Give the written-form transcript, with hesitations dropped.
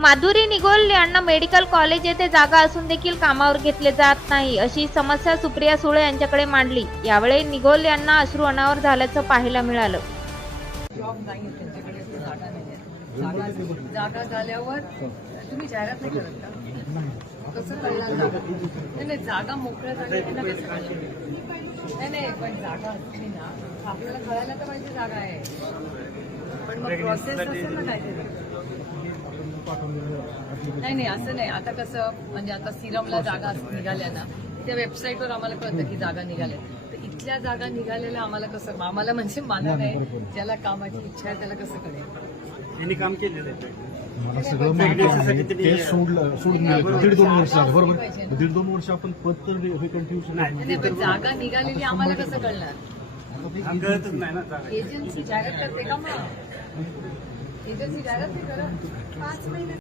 माधुरी निगोल यांना medical college येथे जागा असून देखील कामावर घेतले जात नाही अशी समस्या सुप्रिया सुळे यांच्याकडे मांडली। यावेळी निगोल यांना अश्रू अनावर झाल्याचं पाहायला मिळालं। जॉब नाही आहे त्यांच्याकडे, जागा नाही आहे। जागा झाल्यावर तुम्ही जाहिरात नाही करत का? कसं कळणार जागा? नाही, जागा मोकळ्या जागा कसं कळणार? नाही पण जागा असली ना आपल्याला कळायला तर पाहिजे जागा आहे, पण मग प्रोसेस असेल ना काहीतरी। नाही असं नाही। आता कसं म्हणजे आता सिरमला जागा निघाल्या ना, त्या वेबसाईटवर आम्हाला कळतं की जागा निघाल्या, तर इथल्या जागा निघालेल्या आम्हाला कसं, आम्हाला म्हणजे मला नाही, ज्याला कामाची इच्छा आहे त्याला कसं कळेल? यांनी काम केलेलं आहे, मला सगळं माहिती आहे। ते सोडून 1.5-2 वर्ष झालं, बरोबर? 1.5-2 वर्ष आपण पद तर हे कंटिन्यू नाही, पण जागा निघालेली आम्हाला कसं कळणार? कळतच नाही ना जागा। एजन्सी जाहिरात करते का? मग एजन्सी जाहिरात नाही करत 5 महिने